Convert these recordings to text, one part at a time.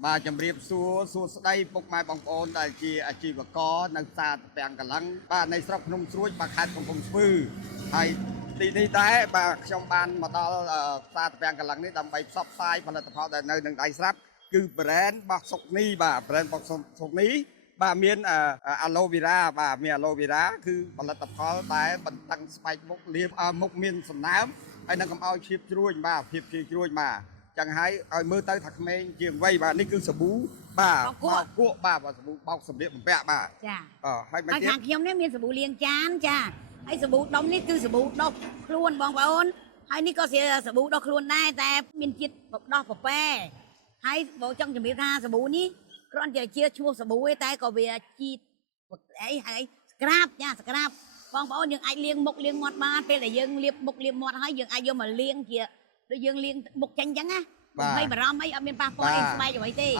bà chấm riệp xua đây bốc mai bóng ôn đại chi và có nâng xa bèn cả lăng bà này sọc nông suối bà khát không phư hay đi tới bà trong ban mà đó xa bèn cả lăng này đâm bay sọc sai và là tập họ tại nơi nâng đại sắp cứ brand bọc sọc ni bà brand bọc sọc ni bà miền aloe vera bà miền aloe vera cứ bà là tập họ tại bật tăng spike mốc liệp mốc miền sầm nám hay nâng cầm ao chip chuối bà phiệp chuối mà chẳng hay ở mưa tới thật men chiềng vây bà ní cứ sờ bú bà cuộn bà và sờ bú bọc sầm điện bẹ bà hay mấy thằng kia nó miên sờ bú liền chán cha hay sờ bú đông ní cứ sờ bú độc luôn bong ôn hay ní có sờ bú độc luôn đâyแต่miên chít độc bọc pe hay bộ trong chuẩn bị tha sờ bú ní con giờ chia chua sờ búแต่ก็ về chi ấy hay scrap nha scrap bong ôn nhưng ai liên mục liên ngọt ba tên là dương liệp mục liệp ngọt hay dương ai vô mà liên kìa rồi dương liên mục chanh trắng á hay bà ram ấy ở miền Bắc coi bay cho vậy đi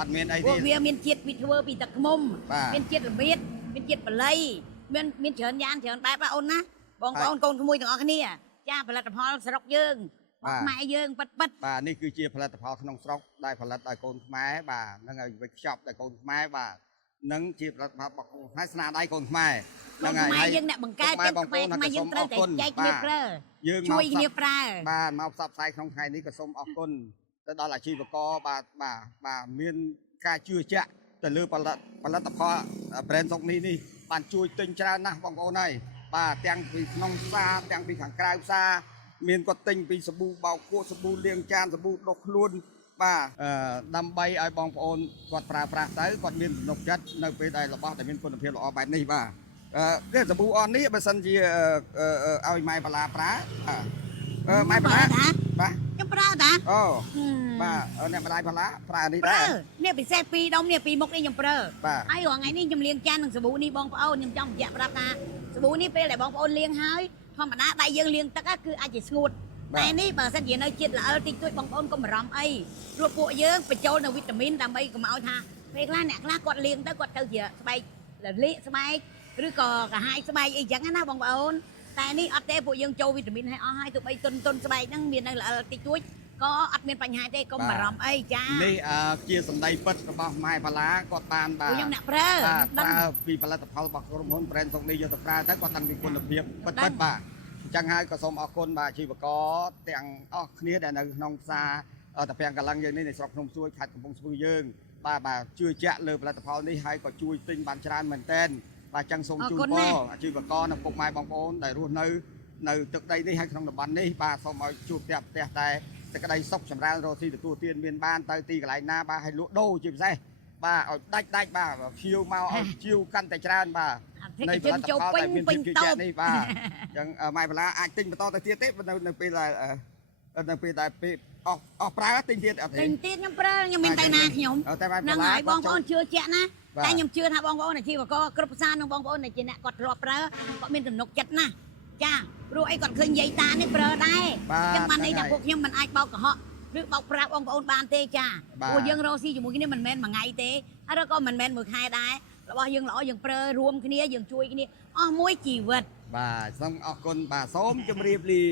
miền chiết bị thưa bị tật mông miền chiết là biết miền chiết là lây miền chởn gian chởn ba ôn á bong ôn conขโมยទាំងអស់គ្នាចាផលិតផលស្រុកយើងខ្មែរយើងប៉ិតបាទនេះគឺជាផលិតផលក្នុងស្រុកដែលផលិតដោយកូនខ្មែរបាទនឹងឲ្យវិខ្ចប់ដោយកូនខ្មែរបាទនឹងជាផលិតផលរបស់ខ្មែរស្នាដៃកូនខ្មែរនឹងហើយយើងអ្នកបង្កើតទាំងខ្មែរយើងត្រូវតែចែកគ្នាប្រើយើងជួយគ្នាប្រើបាទមកផ្សព្វផ្សាយក្នុងថ្ងៃនេះក៏សូមអរគុណទៅដល់អាជីវករបាទមានការជឿជាក់ទៅលើផលិតផល brand សុកនេះបានជួយទិញច្រើនណាស់បងប្អូនហើយបាទទាំងពីក្នុងផ្សារទាំងពីខាងក្រៅផ្សារមានគាត់ទិញពីសាប៊ូបោកគក់សាប៊ូលាងចានសាប៊ូដុសខ្លួនបាទដើម្បីឲ្យបងប្អូនគាត់ប្រើប្រាស់ទៅគាត់មានទំនុកចិត្តនៅពេលដែលរបស់ដែលមានគុណភាពល្អបែបនេះបាទគេសាប៊ូអននេះបើសិនជាឲ្យម៉ែបាឡាប្រើម៉ែបាឡាបាទខ្ញុំប្រើតាអូបាទអ្នកម្ដាយបាឡាប្រើនេះដែរនេះពិសេសពីរដុំនេះពីរមុខនេះខ្ញុំប្រើហើយរាល់ថ្ងៃនេះខ្ញុំលាងចាននឹងសាប៊ូនេះបងប្អូនខ្ញុំចង់បញ្ជាក់ប្រាប់ថាសាប៊ូនេះពេលដែលបងប្អូនលាងហើយធម្មតាដៃយើងលាងទឹកគឺអាចជាស្ងួតតែនេះបើសិនជានៅជាតិល្អិលតិចតួចបងប្អូនកុំបារម្ភអីព្រោះពួកយើងបញ្ចូលនៅវីតាមីនដើម្បីកុំឲ្យថាពេលខ្លះអ្នកខ្លះគាត់លាងទៅគាត់ទៅជាស្បែកលលាកស្បែកឬក៏កាហាយស្បែកអីចឹងណាបងប្អូនតែនេះអត់ទេពួកយើងចូលវីតាមីនឲ្យអស់ហើយទោះបីទុនស្បែកហ្នឹងមាននៅល្អិលតិចតួចក៏អត់មានបញ្ហាទេកុំបារម្ភអីចានេះជាសម្ដីពិតរបស់ម៉ែបាឡាគាត់បានបាទខ្ញុំអ្នកប្រើពីផលិតផលរបស់ក្រុមហ៊ុន brand សុកនេះយកទៅប្រើទៅគាត់តាំងពីគុណភាពពិតបាទអញ្ចឹងហើយក៏សូមអរគុណបាទអាជីវករទាំងអស់គ្នាដែលនៅក្នុងផ្សារតាពាំងកលាំងយើងនេះនៅស្រុកភ្នំសួយខេត្តកំពង់ស្ពឺយើងបាទជឿជាក់លើផលិតផលនេះហើយក៏ជួយទិញបានច្រើនមែនទែនបាទចឹងសូមជូនពរអាជីវករនិងពុកម៉ែបងប្អូនដែលរស់នៅទឹកដីនេះហើយក្នុងតំបន់នេះបាទសូមឲ្យជួបផ្ទះតែសេចក្តីសុខចម្រើនរស់ស៊ីទទួលទានមានបានទៅទីកន្លែងណាបាទឲ្យលក់ដូរជាពិសេសបាទឲ្យដាច់បាទភៀវមកឲ្យភៀវកាន់តែច្រើនបាទនៃផលិតផលដែលមានភាពជឿជាក់នេះបាទអញ្ចឹងម៉ែបាឡាអាចទិញបន្តទៅទៀតទេនៅពេលដែលពេលអស់ប្រើទិញទៀតអត់ទេទិញទៀតខ្ញុំប្រើខ្ញុំមានទៅណាខ្ញុំហ្នឹងហើយបងប្អូនជឿជាក់ណាតែខ្ញុំជឿថាបងប្អូនអាជីវករគ្រប់ផ្សារនិងបងប្អូនដែលជាអ្នកគាត់ធ្លាប់ប្រើគាត់មានទំនុកចិត្តណាចាព្រោះអីគាត់ឃើញយាយតានេះប្រើដែរអញ្ចឹងបានន័យថាពួកខ្ញុំមិនអាចបោកកុហកឬបោកប្រាស់បងប្អូនបានទេចាព្រោះយើងរកស៊ីជាមួយគ្នាមិនមែនមួយថ្ងៃទេហើយក៏មិនមែនមួយខែដែររបស់យើងល្អយើងប្រើរួមគ្នាយើងជួយគ្នាអស់មួយជីវិតបាទសូមអរគុណបាទសូមជម្រាបលា